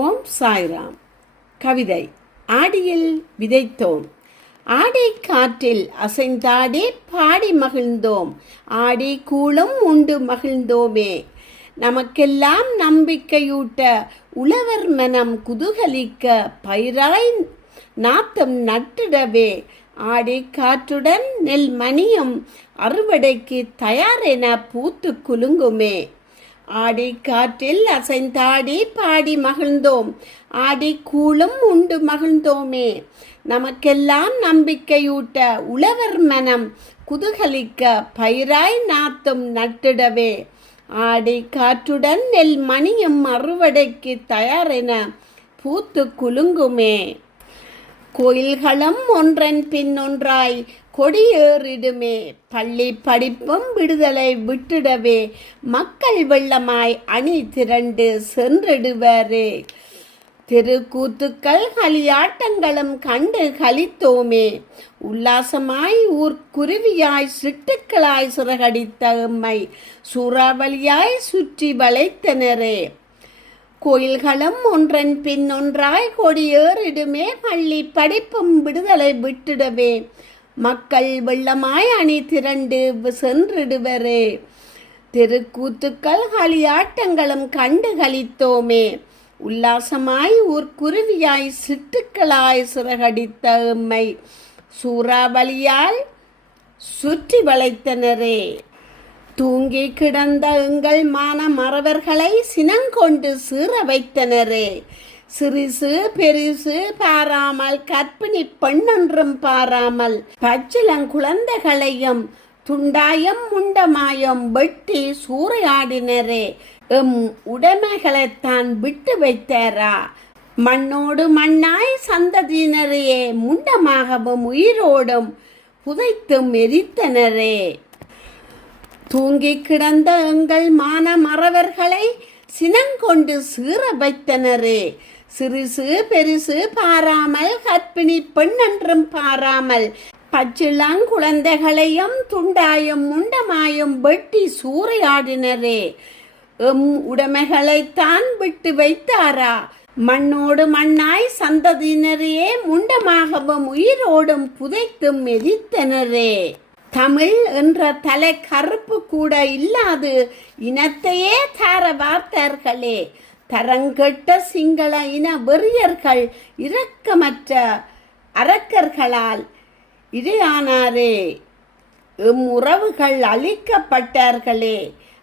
ஓம் சாய்ராம். கவிதை. ஆடியில் விதைத்தோம், ஆடி காற்றில் அசைந்தாடி பாடி மகிழ்ந்தோம், ஆடி கூளும் உண்டு மகிழ்ந்தோமே. நமக்கெல்லாம் நம்பிக்கையூட்ட உழவர் மனம் குதூகலிக்க பயிராய் நாத்தம் நட்டிடவே, ஆடி காற்றுடன் நெல் மணியும் அறுவடைக்கு தயார் என பூத்து குலுங்குமே. ஆடி காற்றில் அசைந்தாடி பாடி மகிழ்ந்தோம், ஆடி கூளும் உண்டு மகிழ்ந்தோமே. நமக்கெல்லாம் நம்பிக்கையூட்ட உழவர் மனம் குதூகலிக்க பயிராய் நாத்தும் நட்டிடவே, ஆடி காற்றுடன் நெல் மணியும் அறுவடைக்கு தயார் என பூத்து குலுங்குமே. கோயில்களும் ஒன்றன் பின் ஒன்றாய் கொடியேறிடுமே, பள்ளி படிப்பும் விடுதலை விட்டிடவே, மக்கள் வெள்ளமாய் அணி திரண்டு சென்றிடுவரே. தெருக்கூத்துக்கள் களியாட்டங்களும் கண்டு களித்தோமே, உல்லாசமாய் ஊர் குருவியாய் சிட்டுக்களாய் சிறகடித்த எம்மை சூறாவளியாய் சுற்றி வளைத்தனரே. கோயில்களும் ஒன்றன் பின் ஒன்றாய் கொடியேறிடுமே, பள்ளி படிப்பும் விடுதலை விட்டிடவே, மக்கள் வெள்ளமாய் அணி திரண்டு சென்றிடுவரே. தெருக்கூத்துக்கள் களியாட்டங்களும் கண்டு களித்தோமே, உல்லாசமாய் ஊர் குருவியாய் சிட்டுக்களாய் சிறகடித்த எம்மை சூறாவளியால் சுற்றி வளைத்தனரே. தூங்கி கிடந்த எங்கள் மான மறவர்களை சினங்கொண்டு சீற வைத்தனரே. சிறிசு பெரிசு பாராமல், கற்பிணி பெண்ணொன்றும் பாராமல், பச்சிலங்குழந்தைகளையும் துண்டாயம் முண்டமாயம் வெட்டி சூறையாடினரே. எம் உடைமைகளைத்தான் விட்டு வைத்தாரா? மண்ணோடு மண்ணாய் சந்ததியினரையே முண்டமாகவும் உயிரோடும் புதைத்தும் எரித்தனரே. தூங்கி கிடந்த எங்கள் மான மறவர்களை சினங்கொண்டு சீற வைத்தனரே. சிறிசு பெரிசு பாராமல், கற்பிணி பெண்ணென்றும் பாராமல், பச்சிளங்குழந்தைகளையும் துண்டாயும் முண்டமாயும் வெட்டி சூறையாடினரே. எம் உடைமைகளைத்தான் விட்டு வைத்தாரா? மண்ணோடு மண்ணாய் சந்ததியினரையே முண்டமாகவும் உயிரோடும் புதைத்தும் எரித்தனரே. தமிழ் என்ற தலை கருப்பு கூட இல்லாது இனத்தையே தார வார்த்தார்களே. தரங்கெட்ட சிங்கள இன வெறியர்கள் இரக்கமற்ற அரக்கர்களால் இரையானாரே. எம் உறவுகள் அழிக்கப்பட்டார்களே.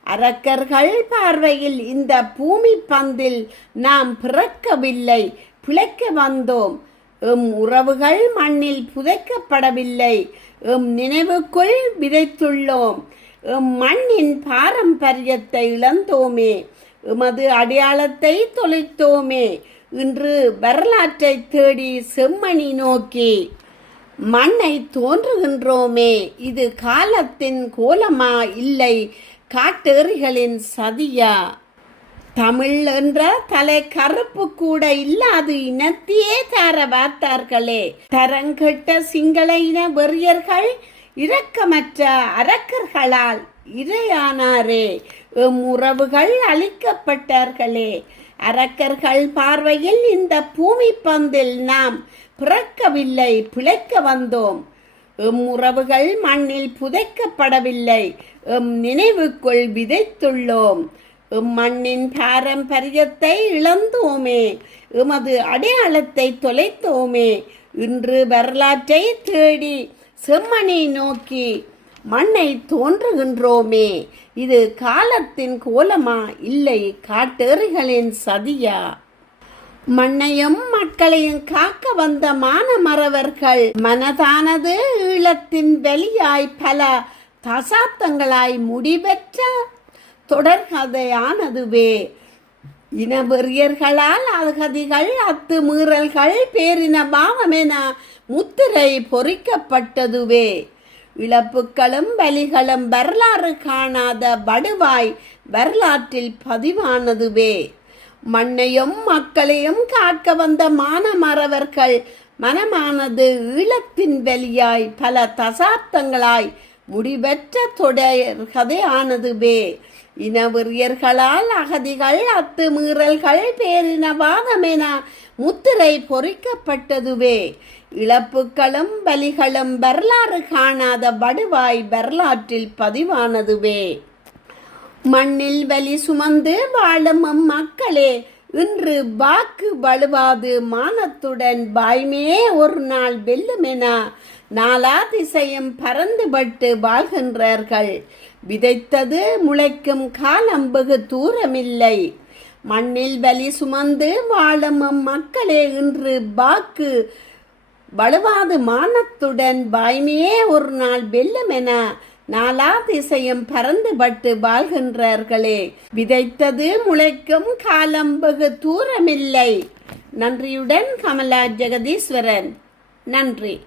அரக்கர்கள் பார்வையில் இந்த பூமி பந்தில் நாம் பிறக்கவில்லை, பிழைக்க வந்தோம். எம் உறவுகள் மண்ணில் புதைக்கப்படவில்லை, எம் நினைவுக்குள் விதைத்துள்ளோம். எம் மண்ணின் பாரம்பரியத்தை இழந்தோமே, எமது அடையாளத்தை தொலைத்தோமே. இன்று வரலாற்றை தேடி செம்மணி நோக்கி மண்ணை தோன்றுகின்றோமே. இது காலத்தின் கோலமா, இல்லை காட்டேறிகளின் சதியா? தமிழ் என்ற தலை கருப்பு கூட இல்லாது இனத்தையே தார வார்த்தார்களே. தரங்கெட்ட சிங்கள இன வெறியர்கள் இரக்கமற்ற அரக்கர்களால் இரையானாரே. எம் உறவுகள் அழிக்கப்பட்டார்களே. அரக்கர்கள் பார்வையில் இந்த பூமி பந்தில் நாம் பிறக்கவில்லை, பிழைக்க வந்தோம். எம் உறவுகள் மண்ணில் புதைக்கப்படவில்லை, எம் நினைவுக்குள் விதைத்துள்ளோம். எம் மண்ணின் பாரம்பரியத்தை இழந்தோமே, எமது அடையாளத்தை தொலைத்தோமே. இன்று வரலாற்றை தேடி செம்மணி நோக்கி மண்ணை தோன்றுகின்றோமே. இது காலத்தின் கோலமா, இல்லை காட்டேறிகளின் சதியா? மண்ணையும் மக்களையும் காக்க வந்த மான மறவர்கள் மனதானது ஈழத்தின் வெளியாய் பல தசாப்தங்களாய் முடிவெற்ற தொடர்கதையானதுவே. இனவெறியர்களால் அகதிகள், அத்துமீறல்கள், பேரின பாவமென முத்திரை பொறிக்கப்பட்டதுவே. இழப்புகளும் வலிகளும் வரலாறு காணாத வடுவாய் வரலாற்றில் பதிவானதுவே. மண்ணையும் மக்களையும் காக்க வந்த மான மறவர்கள் மனமானது ஈழத்தின் வெளியாய் பல தசாப்தங்களாய் முடிவற்ற தொடர் கதையானதுவே. இனவெறியர்களால் அகதிகள் அத்துமீறல்கள் பேரினவாதமென முத்திரை பொறிக்கப்பட்டதுவே. இழப்புக்களும் பலிகளும் வரலாறு காணாத வடுவாய் வரலாற்றில் பதிவானதுவே. மண்ணில் வலி சுமந்து வாழும் மக்களே, இன்று வாக்கு வலுவாது மானத்துடன் வாய்மே ஒரு நாள் வெல்லுமென நாலா திசையும் பறந்துபட்டு வாழ்கின்றார்கள். விதைத்தது முளைக்கும் காலம் வெகு தூரமில்லை. மண்ணில் வலி சுமந்து வாழும் மக்களே, இன்று வாக்கு வலுவாது மானத்துடன் வாய்மே ஒரு நாள் வெல்லுமென நாலா திசையும் பறந்துபட்டு வாழ்கின்றார்களே. விதைத்தது முளைக்கும் காலம் வெகு தூரமில்லை. நன்றியுடன் கமலா ஜெகதீஸ்வரன். நன்றி.